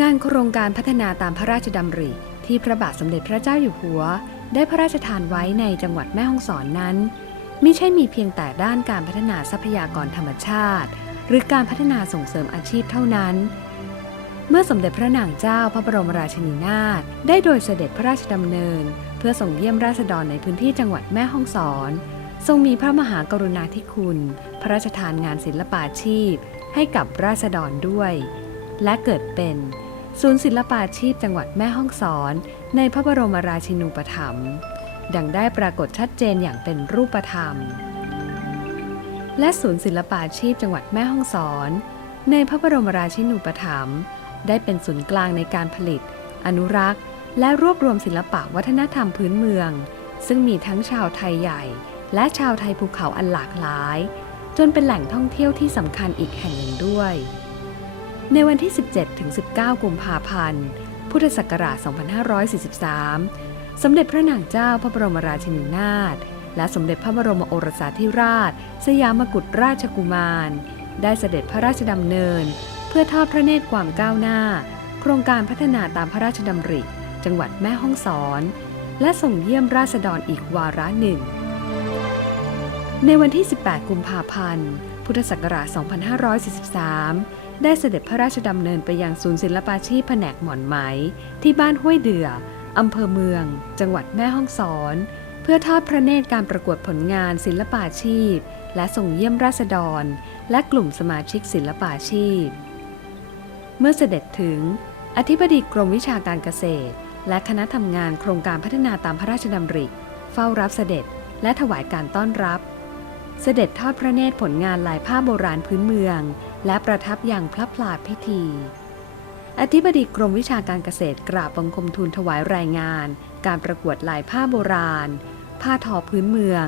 งานโครงการพัฒนาตามพระราชดำริ ที่พระบาทสมเด็จพระเจ้าอยู่หัว ได้พระราชทานไว้ในจังหวัดแม่ฮ่องสอนนั้นมิใช่มีเพียงแต่ด้านการพัฒนาทรัพยากรธรรมชาติ หรือการพัฒนาส่งเสริมอาชีพเท่านั้น เมื่อสมเด็จพระนางเจ้าพระบรมราชินีนาถได้โดยเสด็จพระราชดำเนิน เพื่อส่งเยี่ยมราษฎรในพื้นที่จังหวัดแม่ฮ่องสอน ทรงมีพระมหากรุณาธิคุณ พระราชทานงานศิลปาชีพ ให้กับราษฎรด้วย และเกิดเป็น ศูนย์ศิลปาชีพจังหวัดแม่ฮ่องสอน ในพระบรมราชินูปถัมภ์ดังได้ปรากฏชัดเจนอย่างเป็นรูปธรรม และศูนย์ศิลปาชีพจังหวัดแม่ฮ่องสอน ในพระบรมราชินูปถัมภ์ได้เป็นศูนย์กลางในการผลิต อนุรักษ์ และรวบรวมศิลปะวัฒนธรรมพื้นเมือง ซึ่งมีทั้งชาวไทยใหญ่ และชาวไทยภูเขาอันหลากหลาย จนเป็นแหล่งท่องเที่ยวที่สำคัญอีกแห่งหนึ่งด้วย ในวันที่ 17-19 กุมภาพันธ์ พุทธศักราช 2543 สมเด็จพระนางเจ้าพระบรมราชินีนาถ และสมเด็จพระบรมโอรสาธิราช สยามกุฎราชกุมาร ได้เสด็จพระราชดำเนิน เพื่อทอดพระเนตรความก้าวหน้า โครงการพัฒนาตามพระราชดำริ จังหวัดแม่ฮ่องสอน และส่งเยี่ยมราษฎรอีกวาระหนึ่ง ในวันที่ 18 กุมภาพันธ์ พุทธศักราช 2543 ได้เสด็จพระราชดำเนินไปยังศูนย์ศิลปาชีพแผนกหมอนไหม ที่บ้านห้วยเดืออำเภอเมือง จังหวัดแม่ฮ่องสอน เพื่อทอดพระเนตรการประกวดผลงานศิลปาชีพ และส่งเยี่ยมราษฎร และกลุ่มสมาชิกศิลปาชีพ เมื่อเสด็จถึง อธิบดีกรมวิชาการเกษตร และคณะทำงานโครงการพัฒนาตามพระราชดำริ เฝ้ารับเสด็จและถวายการต้อนรับ เสด็จทอดพระเนตรผลงานลายผ้าโบราณพื้นเมือง และประทับอย่างพระพลาดพิธี อธิบดีกรมวิชาการเกษตรกราบบังคมทูลถวายรายงาน การประกวดลายผ้าโบราณ ผ้าทอพื้นเมือง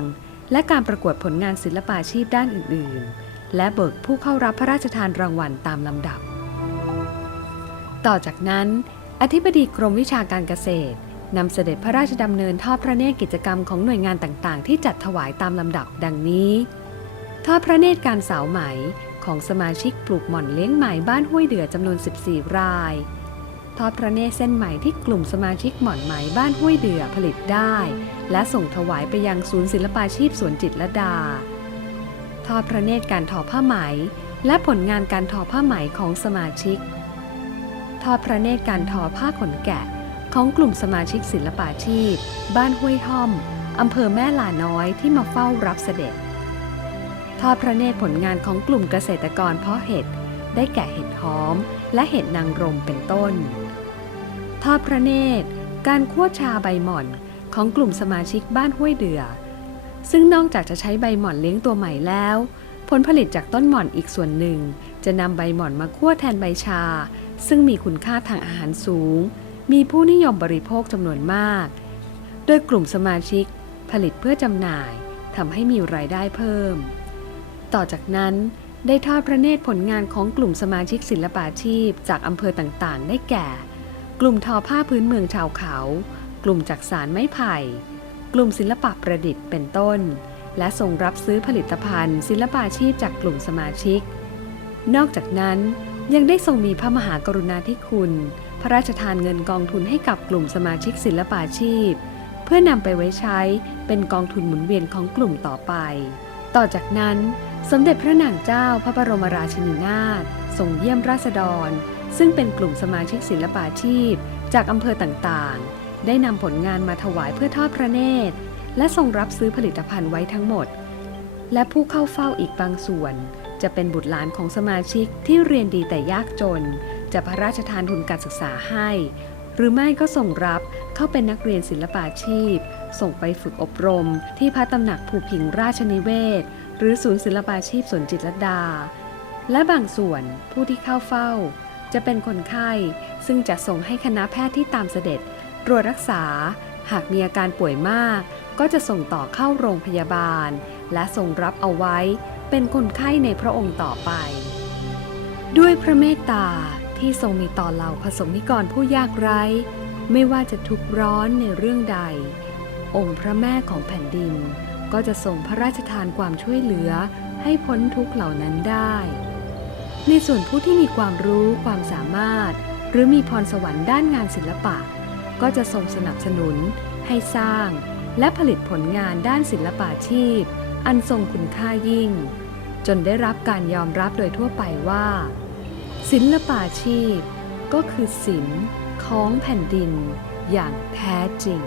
และการประกวดผลงานศิลปาชีพด้านอื่น ๆ และเบิกผู้เข้ารับพระราชทานรางวัลตามลำดับ ต่อจากนั้น อธิบดีกรมวิชาการเกษตรนำเสด็จพระราชดำเนินทอดพระเนตรกิจกรรมของหน่วยงานต่างๆ ที่จัดถวายตามลำดับดังนี้ ทอดพระเนตรการสาวไหม ของสมาชิกปลูกหม่อนเลี้ยงไหมบ้านห้วยเดือจำนวน 14 ราย ทอดพระเนตรเส้นไหมที่กลุ่มสมาชิกหม่อนไหมบ้านห้วยเดือผลิตได้ และส่งถวายไปยังศูนย์ศิลปาชีพสวนจิตรลดา ทอดพระเนตรการทอผ้าไหม และผลงานการทอผ้าไหมของสมาชิก ทอดพระเนตรการทอผ้าขนแกะของกลุ่มสมาชิกศิลปาชีพ บ้านห้วยห้อมอำเภอแม่ลาน้อยที่มาเฝ้ารับเสด็จ ทอดพระเนตรผลงานของกลุ่มเกษตรกรเพาะเห็ด ได้แก่เห็ดหอม และเห็ดนางรมเป็นต้น ทอดพระเนตร การคั่วชาใบหม่อนของกลุ่มสมาชิกบ้านห้วยเดือ ซึ่งนอกจากจะใช้ใบหม่อนเลี้ยงตัวใหม่แล้ว ผลผลิตจากต้นหม่อนอีกส่วนหนึ่ง จะนำใบหม่อนมาคั่วแทนใบชา ซึ่งมีคุณค่าทางอาหารสูง มีผู้นิยมบริโภคจำนวนมาก โดยกลุ่มสมาชิกผลิตเพื่อจำหน่ายทำให้มีรายได้เพิ่ม ต่อจากนั้นได้ทอดพระเนตรผลงานของกลุ่มสมาชิกศิลปาชีพจากอำเภอต่างๆ ได้แก่ กลุ่มทอผ้าพื้นเมืองชาวเขา กลุ่มจักสารไม้ไผ่ กลุ่มศิลปะประดิษฐ์เป็นต้น และส่งรับซื้อผลิตภัณฑ์ ศิลปาชีพจากกลุ่มสมาชิก นอกจากนั้นยังได้ทรงมีพระมหากรุณาธิคุณ พระราชทานเงินกองทุนให้กับกลุ่มสมาชิกศิลปาชีพ เพื่อนำไปไว้ใช้เป็นกองทุนหมุนเวียนของกลุ่มต่อไป ต่อจากนั้น สมเด็จพระนางเจ้าพระบรมราชินีนาถส่งเยี่ยมราษฎร ซึ่งเป็นกลุ่มสมาชิกศิลปาชีพ จากอำเภอต่างๆ ได้นำผลงานมาถวายเพื่อทอดพระเนตร และส่งรับซื้อผลิตภัณฑ์ไว้ทั้งหมด และผู้เข้าเฝ้าอีกบางส่วน จะเป็นบุตรหลานของสมาชิกที่เรียนดีแต่ยากจน จะพระราชทานทุนการศึกษาให้ หรือไม่ก็ส่งรับเข้าเป็นนักเรียนศิลปาชีพ ส่งไปฝึกอบรม ที่พระตำหนักภูพิงราชนิเวศ หรือศูนย์ศิลปาชีพสนจิตรลดา และบางส่วนผู้ที่เข้าเฝ้า จะเป็นคนไข้ซึ่งจะส่งให้คณะแพทย์ที่ตามเสด็จตรวจรักษา หากมีอาการป่วยมาก ก็จะส่งต่อเข้าโรงพยาบาล และส่งรับเอาไว้เป็นคนไข้ในพระองค์ต่อไป ด้วยพระเมตตาที่ทรงมีต่อเหล่าผสมนิกรผู้ยากไร้ ไม่ว่าจะทุกข์ร้อนในเรื่องใด องค์พระแม่ของแผ่นดิน ก็จะส่งพระราชทานความช่วยเหลือให้พ้นทุกเหล่านั้นได้ ในส่วนผู้ที่มีความรู้ความสามารถ หรือมีพรสวรรค์ด้านงานศิลปะ ก็จะทรงสนับสนุน ให้สร้าง และผลิตผลงานด้านศิลปาชีพ อันทรงคุณค่ายิ่ง จนได้รับการยอมรับโดยทั่วไปว่า ศิลปาชีพ ก็คือศิลป์ของแผ่นดินอย่างแท้จริง